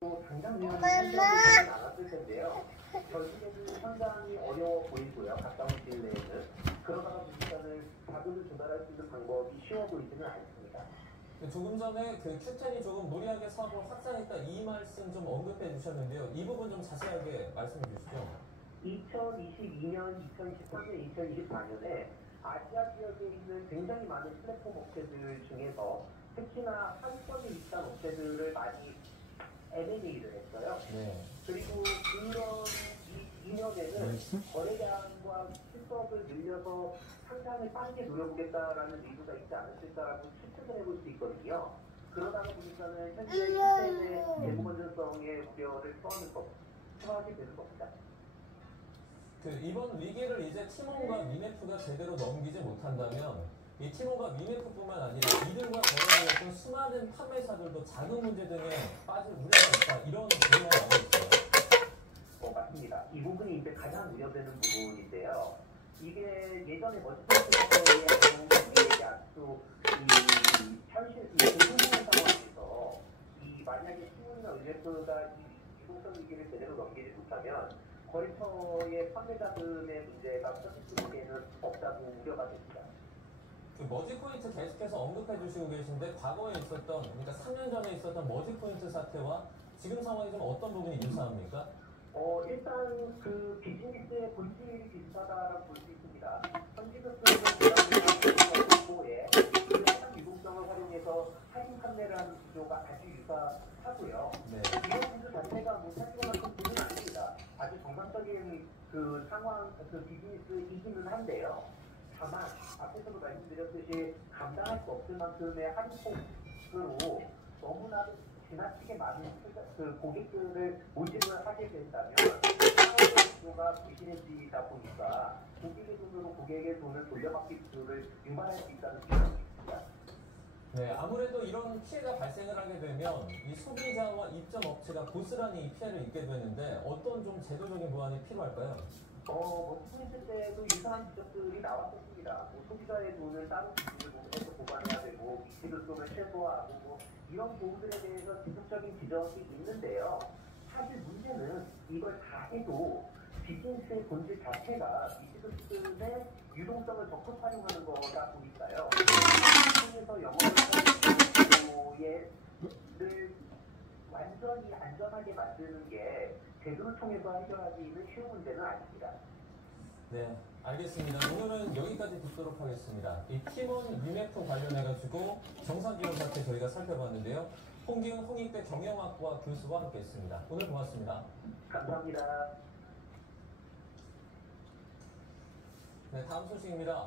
당장 내용이 현실화되지는 않았을 텐데요. 결국에는 상당히 어려워 보이고요. 가까운 시일 내에는. 그러다가 보니까는 자금을 조달할 수 있는 방법이 쉬워 보이지는 않습니다. 조금 전에 그 Q10이 조금 무리하게 사고 확산했다 이 말씀 좀 언급해 주셨는데요. 이 부분 좀 자세하게 말씀해 주시죠. 2022년, 2013년, 2024년에 아시아 지역에 있는 굉장히 많은 플랫폼 업체들 중에서 특히나 하위권에 위치한 업체들을 많이 M&A를 했어요. 네. 그리고 그런 2년에는 거래량과 실적을 늘려서 상장을 빠르게 노려보겠다라는 의도가 있지 않았을까라고 추측을 해볼 수 있거든요. 그러다가 보니까는 현재 시스템의 재무 건전성의 우려를 토하게 되는 겁니다. 이번 위기를 이제 티몬과 미네프가 제대로 넘기지 못한다면 이 티몬과 미네프뿐만 아니라 이들과 거래하였던 수많은 판매사들도 자금 문제 등에 빠질 우려가 있다. 이런 우려가 나오고 있어요. 맞습니다. 이 부분이 이제 가장 우려되는 부분인데요. 이게 예전에 머지컬트의 우리에게 아주 현실 불분명한 상황에서 만약에 티몬이나 의뢰표가 이 유동성 위기를 제대로 넘기지 못하면 거래처의 판매 자금의 문제가 커질 수밖에는 없다고 우려가 됩니다. 머지포인트 계속해서 언급해 주시고 계신데 과거에 있었던, 그러니까 3년 전에 있었던 머지포인트 사태와 지금 상황이 좀 어떤 부분이 유사합니까? 일단 그 비즈니스의 본질이 비슷하다라고 볼 수 있습니다. 현지급수는 정보에 해당 유동성을 활용해서 할인 판매를 하는 구조가 아주 유사하고요. 네. 이런 구조 자체가 뭐 사실만큼 좋은 아닙니다. 아주 정상적인 그 상황, 그 비즈니스이기는 한데요. 다만 앞에서도 말씀드렸듯이 감당할 수 없을 만큼의 할인폭으로 너무나도 지나치게 많은 그 고객들을 모집을 하게 된다면 사업의 구조가 불신해지다 보니까 고객의 돈으로 고객의 돈을 돌려받기 구조를 유발할 수 있다는 생각이 있습니다. 네, 아무래도 이런 피해가 발생을 하게 되면 이 소비자와 입점 업체가 고스란히 피해를 입게 되는데 어떤 좀 제도적인 보완이 필요할까요? 머지포인트 때도 유사한 지적들이 나왔었습니다. 소비자의 돈을 따로 해서 보관해야 되고, 미치급금을 최소화하고, 이런 부분들에 대해서 지속적인 지적이 있는데요. 사실 문제는 이걸 다 해도 비즈니스의 본질 자체가 미치급금의 유동성을 적극 활용하는 거다 보니까요. 통해서 영업을 하는 를 완전히 안전하게 만드는 게 제도를 통해서 해결하기는 쉬운 문제는 아닙니다. 네, 알겠습니다. 오늘은 여기까지 듣도록 하겠습니다. 이 티몬 미네프 관련해가지고 정상기업 사태 저희가 살펴봤는데요. 홍기훈 홍익대 경영학과 교수와 함께했습니다. 오늘 고맙습니다. 감사합니다. 네, 다음 소식입니다.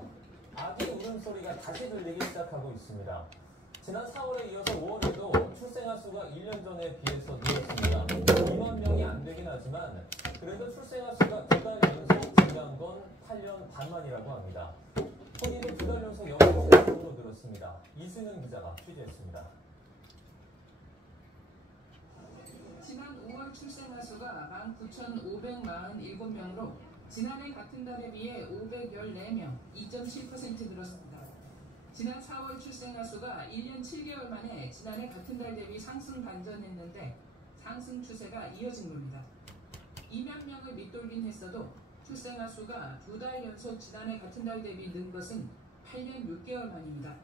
아기 울음소리가 다시 들리기 시작하고 있습니다. 지난 4월에 이어서 5월에도 출생아 수가 1년 전에 비해서 늘었습니다. 2만 명이 안 되긴 하지만 그래도 출생아 수가 2달 연속 증가한 건 8년 반 만이라고 합니다. 혼인은 2달 연속 0.7%로 늘었습니다. 이승은 기자가 취재했습니다. 지난 5월 출생아 수가 19,547명으로 지난해 같은 달에 비해 514명, 2.7% 늘었습니다. 지난 4월 출생아 수가 1년 7개월 만에 지난해 같은 달 대비 상승 반전했는데 상승 추세가 이어진 겁니다. 2만 명을 밑돌긴 했어도 출생아 수가 2달 연속 지난해 같은 달 대비 는 것은 8년 6개월 만입니다.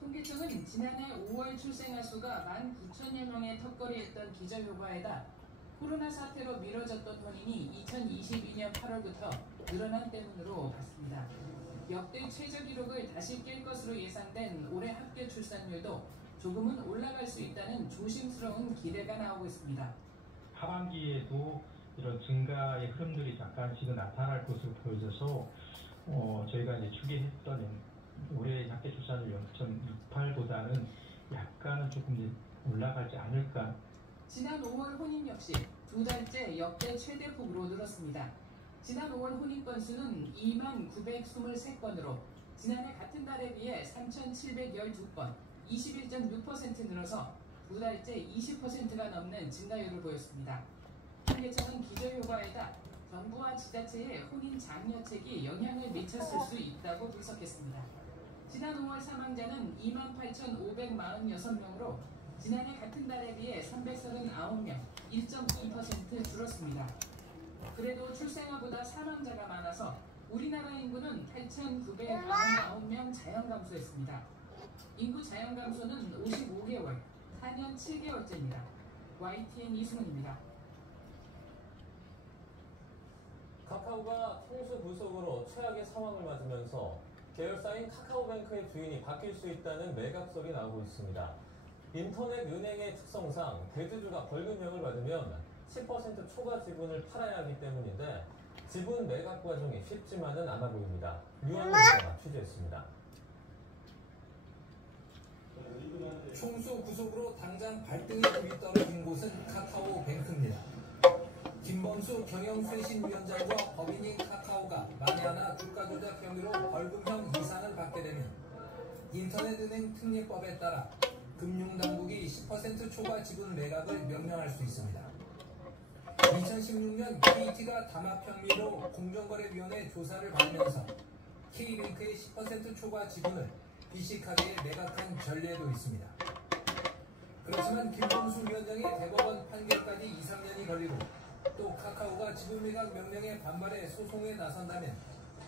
통계청은 지난해 5월 출생아 수가 19,000여 명의 턱걸이했던 기저효과에다 코로나 사태로 미뤄졌던 혼인이 2022년 8월부터 늘어난 때문으로 봤습니다. 역대 최저 기록을 다시 깰 것으로 예상된 올해 합계 출산율도 조금은 올라갈 수 있다는 조심스러운 기대가 나오고 있습니다. 하반기에도 이런 증가의 흐름들이 잠깐씩은 나타날 것으로 보여져서 저희가 이제 추계했던 올해 합계 출산율 0.68보다는 약간은 조금 올라가지 않을까. 지난 5월 혼인 역시 2달째 역대 최대폭으로 늘었습니다. 지난 5월 혼인 건수는 29,923건으로 지난해 같은 달에 비해 3,712건, 21.6% 늘어서 2달째 20%가 넘는 증가율을 보였습니다. 통계청은 기저효과에다 정부와 지자체의 혼인 장려책이 영향을 미쳤을 수 있다고 분석했습니다. 지난 5월 사망자는 28,546명으로 지난해 같은 달에 비해 339명, 1.2% 줄었습니다. 그래도 출생아보다 사망자가 많아서 우리나라 인구는 8,999명 자연 감소했습니다. 인구 자연 감소는 55개월, 4년 7개월째입니다. YTN 이승훈입니다. 카카오가 통수 부속으로 최악의 상황을 맞으면서 계열사인 카카오뱅크의 주인이 바뀔 수 있다는 매각설이 나오고 있습니다. 인터넷 은행의 특성상 대주주가 벌금형을 받으면 10% 초과 지분을 팔아야 하기 때문인데 지분 매각 과정이 쉽지만은 않아 보입니다. 류한민 기자가 취재했습니다. 총수 구속으로 당장 발등에 불이 떨어진 곳은 카카오뱅크입니다. 김범수 경영推進위원장과 법인인 카카오가 만에 하나 주가 조작 혐의로 벌금형 이상을 받게 되면 인터넷은행 특례법에 따라 금융당국이 10% 초과 지분 매각을 명령할 수 있습니다. 2016년 KT가 담합 혐의로 공정거래위원회 조사를 받으면서 K뱅크의 10% 초과 지분을 BC카드에 매각한 전례도 있습니다. 그렇지만 김범수 위원장의 대법원 판결까지 2, 3년이 걸리고 또 카카오가 지분 매각 명령에 반발해 소송에 나선다면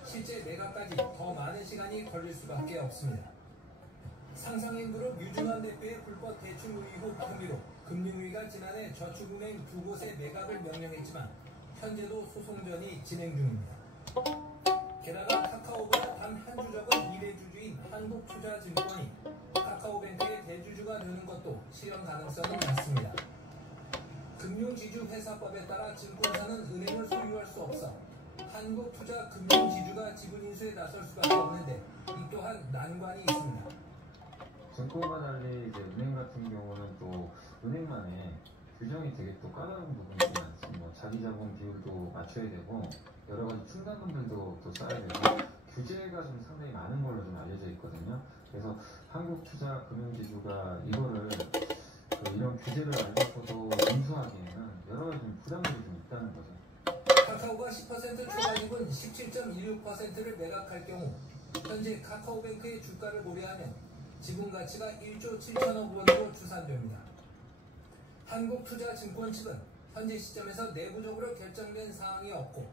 실제 매각까지 더 많은 시간이 걸릴 수밖에 없습니다. 상상인그룹 유중환 대표의 불법 대출 의혹 혐의로 금융위가 지난해 저축은행 2곳의 매각을 명령했지만 현재도 소송전이 진행 중입니다. 게다가 카카오보다 단 한 주적은 미래주주인 한국투자증권이 카카오뱅크의 대주주가 되는 것도 실현 가능성은 낮습니다. 금융지주회사법에 따라 증권사는 은행을 소유할 수 없어 한국투자금융지주가 지분 인수에 나설 수밖에 없는데 이 또한 난관이 있습니다. 증권과 달리 이제 은행 같은 경우는 또 은행만의 규정이 되게 또 까다로운 부분이 많습니다. 뭐 자기 자본 비율도 맞춰야 되고 여러 가지 충당금들도 또 쌓아야 되고 규제가 좀 상당히 많은 걸로 좀 알려져 있거든요. 그래서 한국투자금융지주가 이거를 이런 규제를 알고서도 인수하기에는 여러 가지 좀 부담들이 좀 있다는 거죠. 카카오가 10% 초과 지분 17.16%를 매각할 경우 현재 카카오뱅크의 주가를 고려하면 지분 가치가 1조 7천억 원으로 추산됩니다. 한국투자증권 측은 현재 시점에서 내부적으로 결정된 사항이 없고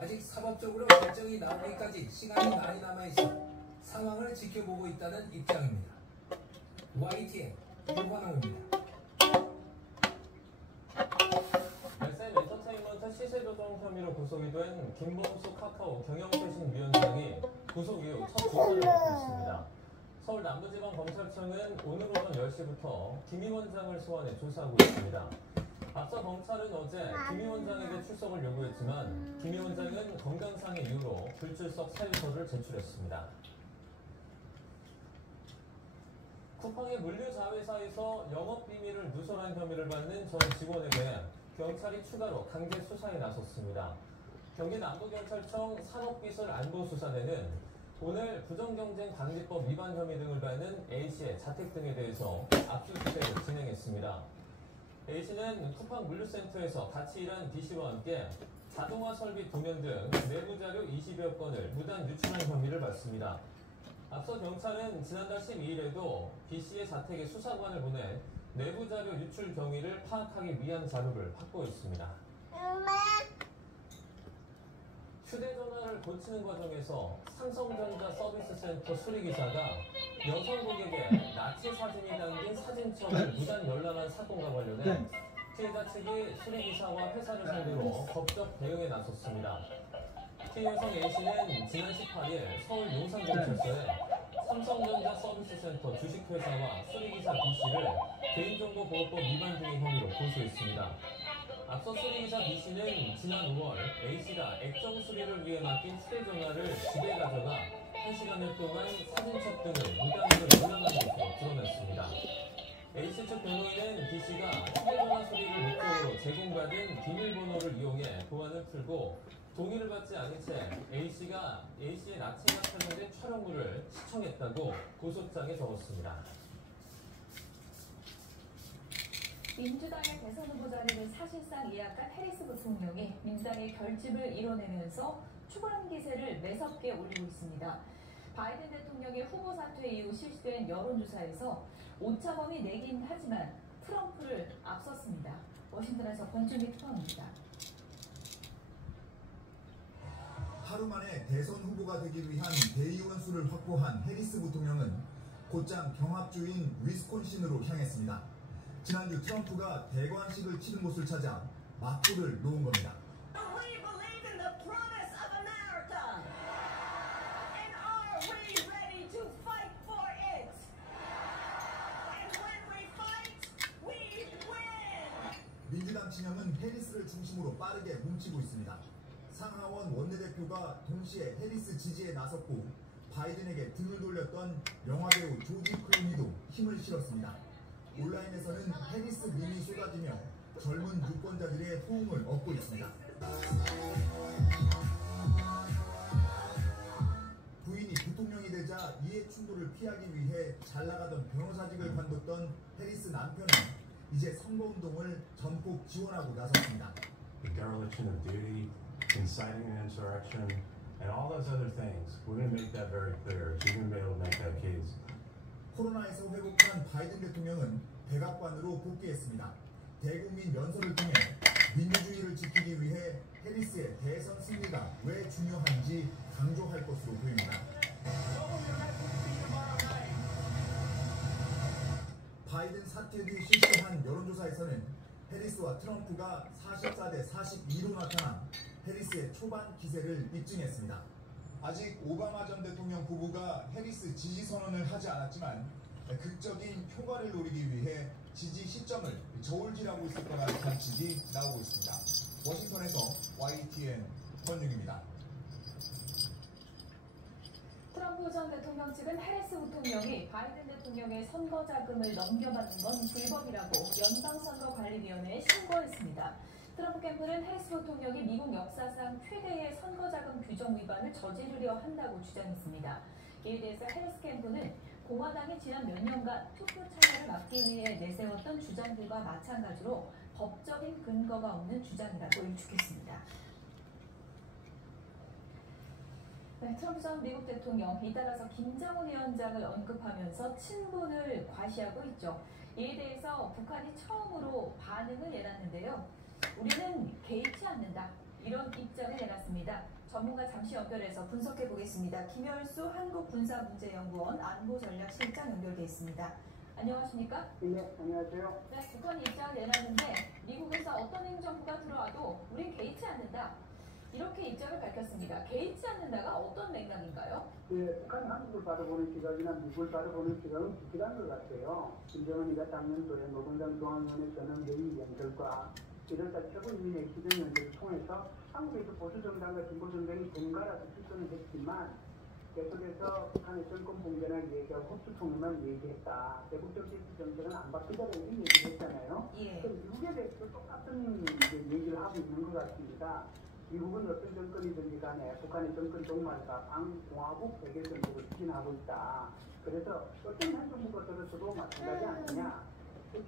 아직 사법적으로 결정이 나오기까지 시간이 많이 남아있어 상황을 지켜보고 있다는 입장입니다. YTN 유관호입니다. SM 엔터테인먼트 시세 조정 혐의로 구속이 된 김범수 카카오 경영推進위원장이 구속 이후 첫 조사를 받고 있습니다. 서울 남부지방검찰청은 오늘 오전 10시부터 김 위원장을 소환해 조사하고 있습니다. 앞서 검찰은 어제 김 위원장에게 출석을 요구했지만 김 위원장은 건강상의 이유로 불출석 사유서를 제출했습니다. 쿠팡의 물류자회사에서 영업비밀을 누설한 혐의를 받는 전 직원에 대해 경찰이 추가로 강제 수사에 나섰습니다. 경기 남부경찰청 산업기술안보수사대는 오늘 부정경쟁방지법 위반 혐의 등을 받는 A씨의 자택 등에 대해서 압수수색을 진행했습니다. A씨는 쿠팡 물류센터에서 같이 일한 B씨와 함께 자동화 설비 도면 등 내부자료 20여 건을 무단 유출한 혐의를 받습니다. 앞서 경찰은 지난달 12일에도 B씨의 자택에 수사관을 보내 내부자료 유출 경위를 파악하기 위한 자료를 확보했습니다. 휴대전화를 고치는 과정에서 삼성전자 서비스센터 수리기사가 여성 고객의 나치 사진이 담긴 사진첩을 무단 열람한 사건과 관련해 피해자 측이 수리기사와 회사를 상대로 법적 대응에 나섰습니다. 피해 여성 A씨는 지난 18일 서울 용산경찰서에 삼성전자 서비스센터 주식회사와 수리기사 B씨를 개인정보보호법 위반 등의 혐의로 고소했습니다. 앞서 수리기사 B씨는 지난 5월 A씨가 액정 수리를 위해 맡긴 휴대전화를 집에 가져가 1시간여 동안 사진첩 등을 무단으로 열람한 것으로 드러났습니다. A씨 측 변호인은 B씨가 휴대전화 수리를 목적으로 제공받은 비밀번호를 이용해 보안을 풀고 동의를 받지 않은 채 A씨가 A씨의 나치가 촬영된 촬영물을 시청했다고 고소장에 적었습니다. 민주당의 대선 후보 자리를 사실상 예약한 해리스 부통령이 민주당의 결집을 이뤄내면서 추방 기세를 매섭게 올리고 있습니다. 바이든 대통령의 후보 사퇴 이후 실시된 여론조사에서 오차범위 내긴 하지만 트럼프를 앞섰습니다. 워싱턴에서 권준기 특파원입니다. 하루 만에 대선 후보가 되기 위한 대의원 수를 확보한 해리스 부통령은 곧장 경합주인 위스콘신으로 향했습니다. 지난주 트럼프가 대관식을 치른 곳을 찾아 막구를 놓은 겁니다. 민주당 진영은 해리스를 중심으로 빠르게 뭉치고 있습니다. 상하원 원내대표가 동시에 해리스 지지에 나섰고 바이든에게 등을 돌렸던 영화배우 조지 클루니도 힘을 실었습니다. 온라인에서는 해리스 밈이 쏟아지며 젊은 유권자들의 호응을 얻고 있습니다. 부인이 부통령이 되자 이해 충돌을 피하기 위해 잘나가던 변호사직을 관뒀던 해리스 남편은 이제 선거운동을 전폭 지원하고 나섰습니다. The dereliction of duty, inciting an insurrection, and all those other things. We're going to make that very clear. She's going to be able to make that case. 코로나에서 회복한 바이든 대통령은 백악관으로 복귀했습니다. 대국민 연설을 통해 민주주의를 지키기 위해 해리스의 대선 승리가 왜 중요한지 강조할 것으로 보입니다. 바이든 사퇴 뒤 실시한 여론조사에서는 해리스와 트럼프가 44대 42로 나타나 해리스의 초반 기세를 입증했습니다. 아직 오바마 전 대통령 부부가 해리스 지지 선언을 하지 않았지만 극적인 효과를 노리기 위해 지지 시점을 저울질하고 있을 거라는 관측이 나오고 있습니다. 워싱턴에서 YTN 권윤입니다. 트럼프 전 대통령 측은 해리스 부통령이 바이든 대통령의 선거 자금을 넘겨받는 건 불법이라고 연방선거관리위원회에 신고했습니다. 트럼프 캠프는 해리스 부통령이 미국 역사상 최대의 선거 자금 규정 위반을 저지르려 한다고 주장했습니다. 이에 대해서 해리스 캠프는 공화당이 지난 몇 년간 투표 참여를 막기 위해 내세웠던 주장들과 마찬가지로 법적인 근거가 없는 주장이라고 일축했습니다. 네, 트럼프 전 미국 대통령 잇따라서 김정은 위원장을 언급하면서 친분을 과시하고 있죠. 이에 대해서 북한이 처음으로 반응을 내놨는데요. 우리는 개의치 않는다. 이런 입장을 내놨습니다. 전문가 잠시 연결해서 분석해 보겠습니다. 김열수 한국군사문제연구원 안보전략실장 연결돼 있습니다. 안녕하십니까? 네, 안녕하세요. 네, 북한이 입장을 내놨는데 미국에서 어떤 행정부가 들어와도 우린 개의치 않는다. 이렇게 입장을 밝혔습니다. 개의치 않는다가 어떤 맥락인가요? 네, 북한이 한국을 바라보는 시각이나 미국을 바라보는 시각은 비슷한 것 같아요. 김정은이가 작년도에 노동당 중앙위원회 전원회의 연설과 1월달 최고인민의 시정 연설을 통해서 한국에서 보수정당과 진보정당이 번갈아서 출전을 했지만 계속해서 북한의 정권 봉변을 얘기하고 흡수 통일만 얘기했다. 대북적 지수 정책은 안 바뀌다라 이런 얘기를 했잖아요. 예. 미국에 대해서 똑같은 얘기를 하고 있는 것 같습니다. 미국은 어떤 정권이든지 간에 북한의 정권 종말과 반공화국 세계 정책을 추진하고 있다. 그래서 어떤 행정부가 들어서도 마찬가지 아니냐.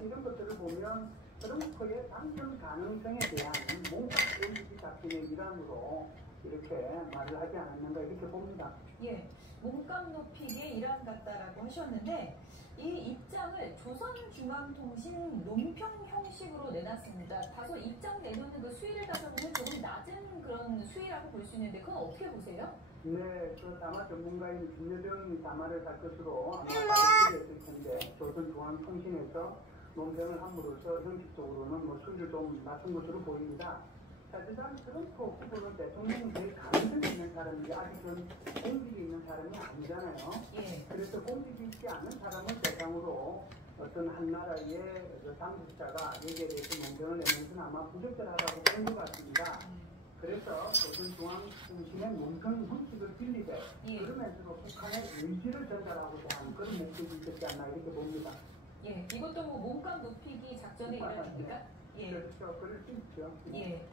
이런 것들을 보면 트럼프의 당선 가능성에 대한 뭔가 의지 잡힌의 일환으로 이렇게 말을 하지 않았는가 이렇게 봅니다. 예, 몸값 높이기의 일환 같다라고 하셨는데 이 입장을 조선중앙통신 논평 형식으로 내놨습니다. 다소 입장 내놓는 그 수위를 따져보면 조금 낮은 그런 수위라고 볼 수 있는데 그건 어떻게 보세요? 네, 그 다마 전문가인 김여정 다마를 할 것으로 아마 발표했을 텐데 조선중앙통신에서 논평을 함으로써 형식적으로는 뭐 수위를 좀 낮춘 것으로 보입니다. 사실상 트럼프 후보는 대통령이 될 가능성이 있는 사람인데 아직은 공직이 있는 사람이 아니잖아요. 예. 그래서 공직이 있지 않은 사람을 대상으로 어떤 한 나라의 당국자가 여기에 대해서 논평을 내면서는 아마 부적절하다고 보는 것 같습니다. 그래서 조선중앙통신의 논평 형식을 빌리되 그러면서도 북한의 의지를 전달하고자 하는 그런 목적이 있었지 않나 이렇게 봅니다. 예, 이것도 뭐 몸값 높이기 작전의 일환입니까? 예. 그렇죠. 그럴 수 있죠. 예.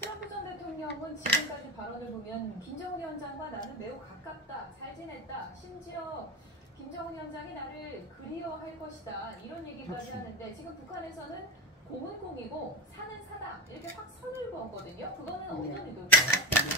트럼프 전 대통령은 지금까지 발언을 보면 김정은 위원장과 나는 매우 가깝다, 잘 지냈다, 심지어 김정은 위원장이 나를 그리워할 것이다 이런 얘기까지 하는데 지금 북한에서는 공은 공이고 사는 사다 이렇게 확 선을 그었거든요. 그거는 어떤 의도입니까?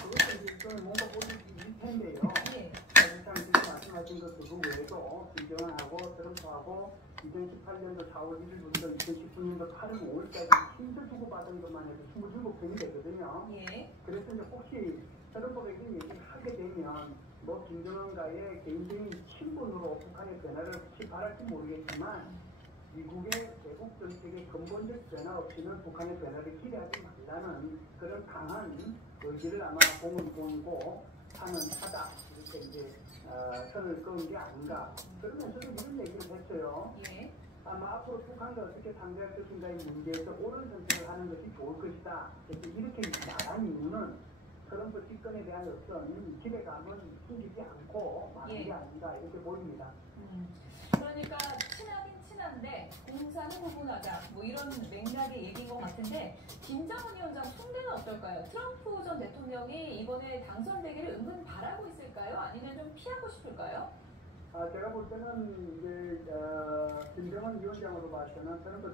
그것도 일종의 뭔가 모습일 텐데요. 예. 사실상 지금 말씀하신 것 두 외에도 김정은하고 트럼프하고 2018년도 4월 1일부터 2019년도 8월 5일까지 힘들 주고받은 것만 해도 27평이 되거든요. 예. 그래서 이제 혹시 트럼프에게 얘기를 하게 되면 뭐 김정은과의 개인적인 친분으로 북한의 변화를 혹시 바랄지 모르겠지만 미국의 대북 정책의 근본적 변화 없이는 북한의 변화를 기대하지 말라는 그런 강한 의지를 아마 공을 보이고 하다 이렇게 이제 선을 그은 게 아닌가. 그러면서도 이런 얘기를 했어요. 예. 아마 앞으로 북한과 어떻게 상대할 것인가의 문제에서 옳은 선택을 하는 것이 좋을 것이다. 그래서 이렇게 말한 이유는 트럼프 집권에 대한 어떤 기대감은 숨기지 않고 많은 게 아닌가 이렇게 보입니다. 그러니까 친하긴 친한데 공사는 구분하자 뭐 이런 맥락의 얘기인 것 같은데 김정은 위원장 상대는 어떨까요? 트럼프 전 대통령이 이번에 당선되기를 은근 바라고 있을까요? 아니면 좀 피하고 싶을까요? 제가 볼 때는 이제 김정은 위원장으로 봐서는 트럼프가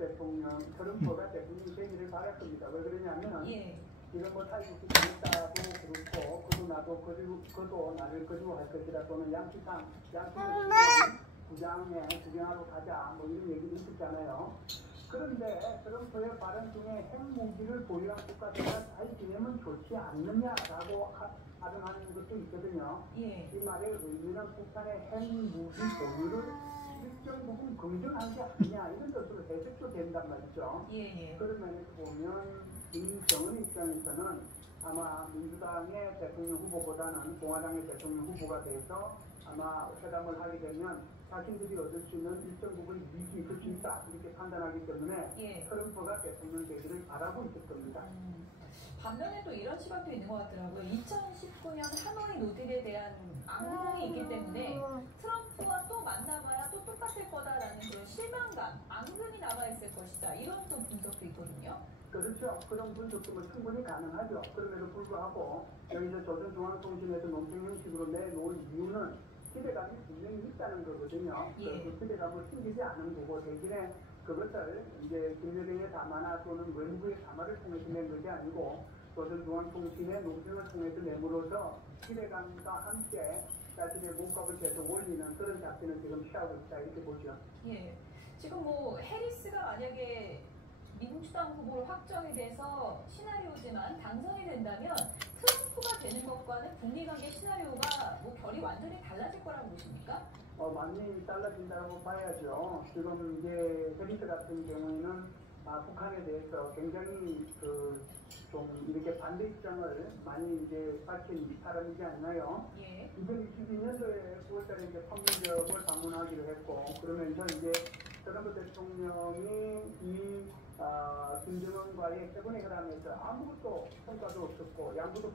대통령 되기를 바랄 겁니다. 왜 그러냐면 이런 뭐 탈북이 되겠다고 그렇고 그도 나를 거두할 것이다 또는 양치상 구경하러 가자 뭐 이런 얘기를 했었잖아요. 그런데 트럼프의 발언 중에 핵무기를 보유한 국가들과 잘 지내면 좋지 않느냐라고 발언하는 것도 있거든요. 이 말의 의미는 북한의 핵무기 보유를 일정 부분 긍정한 게 아니냐 이런 것으로 해석도 된단 말이죠. 그런 면에서 보면 김정은 입장에서는 아마 민주당의 대통령 후보보다는 공화당의 대통령 후보가 돼서 아마 회담을 하게 되면 자신들이 얻을 수 있는 일정 부분 이익이 있을 수 있다 이렇게 판단하기 때문에 트럼프가 대통령 되기를 바라고 있을 겁니다. 반면에 또 이런 시각도 있는 것 같더라고요. 2019년 하노이 노딜에 대한 앙금이 있기 때문에 트럼프와 또 만나봐야 또 똑같을 거다라는 그런 실망감, 앙금이 남아있을 것이다. 이런 또 분석도 있거든요. 그렇죠. 그런 분석도 뭐 충분히 가능하죠. 그럼에도 불구하고 여기서 조선중앙통신에서 논평 형식으로 내놓은 이유는 기대감이 분명히 있다는 거거든요. 그 기대감을 숨기지 않은 거고 대신에 그것을 이제 김여정의 담화나 또는 외무부의 담화를 통해서 낸 것이 아니고 조선중앙통신의 논평을 통해서 내므로서 기대감과 함께 자신의 몸값을 계속 올리는 그런 작전을 지금 취하고 있다 이렇게 보죠. 지금 뭐 해리스가 만약에 민주당 후보를 확정이 돼서 시나리오지만 당선이 된다면 트럼프가 되는 것과는 북미관계 시나리오가 뭐 결이 완전히 달라질 거라고 보십니까? 많이 달라진다고 봐야죠. 지금 이제 해리스 같은 경우에는 북한에 대해서 굉장히 좀 이렇게 반대 입장을 많이 이제 밝힌 사람이지 않나요? 2022년도에 9월달에 이제 판문점을 방문하기로 했고 그러면서 이제 트럼프 대통령이 김정은과의 세번의 회담에서 아무것도 성과도 없었고 양구도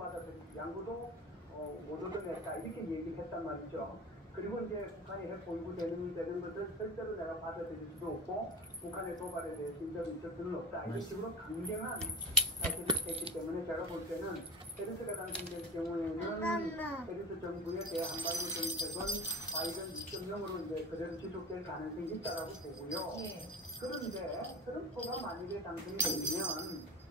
못 얻어냈다 이렇게 얘기를 했단 말이죠. 그리고 이제 북한이 핵 보유고 되는 것을 절대로 내가 받아들일 수도 없고 북한의 도발에 대해서 인정이 있을 수는 없다 이런 식으로 강경한 발표를 했기 때문에 제가 볼 때는 해리스가 당선될 경우에는 해리스 정부의 대한반도 정책은 바이든 2.0으로 이제 그대로 지속될 가능성이 있다라고 보고요. 그런데 트럼프가 만약에 당선이 되면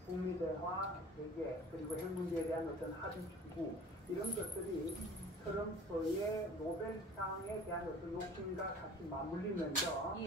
북미 대화 재개 그리고 핵 문제에 대한 어떤 합의 추구 이런 것들이 트럼프의 노벨상에 대한 어떤 욕심과 같이 맞물리면서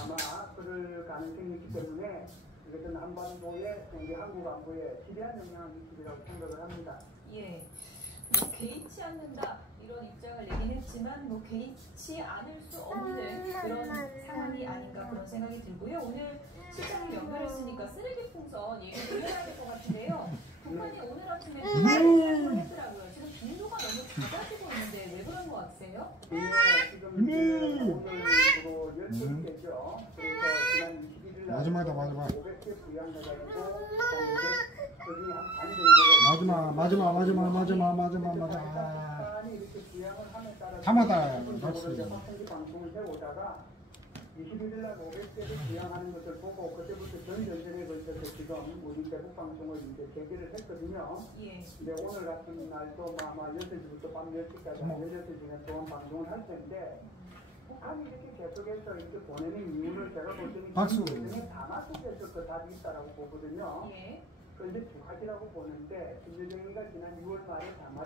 아마 그럴 가능성이 있기 때문에 이것은 한반도의 한국 안보에 지대한 영향을 미치리라고 생각을 합니다. 뭐 개의치 않는다 이런 입장을 내긴 했지만 뭐 개의치 않을 수 없는 그런 상황이 아닌가 그런 생각이 들고요. 오늘 실장님 연결했으니까 쓰레기 풍선 얘기를 해야 될 것 같은데요. 북한이 오늘 아침에 발표를 했더라고요. 지금 빈도가 너무 작아지고 있는데 왜 그런 것 같으세요? 지금 오늘로 12개죠. 그래서 지난 21일 날 마지막 500개 부양해가지고 그중에 한 반 정도가 마지막 담아다 방송을 해오다가 21일 날 500개를 부양하는 것을 보고 그때부터 전 연전에 걸쳐서 지금 우리 대북 방송을 이제 재개를 했거든요. 근데 오늘 같은 날도 아마 6시부터 밤 10시까지 16시간 동안 방송을 할 텐데 북한이 이렇게 계속해서 이렇게 보내는 이유를 제가 볼 때는 박수. 담화 속에서 그 답이 있다라고 보거든요. 그런데 두 가지라고 보는데 김여정이가 지난 6월 말에 담화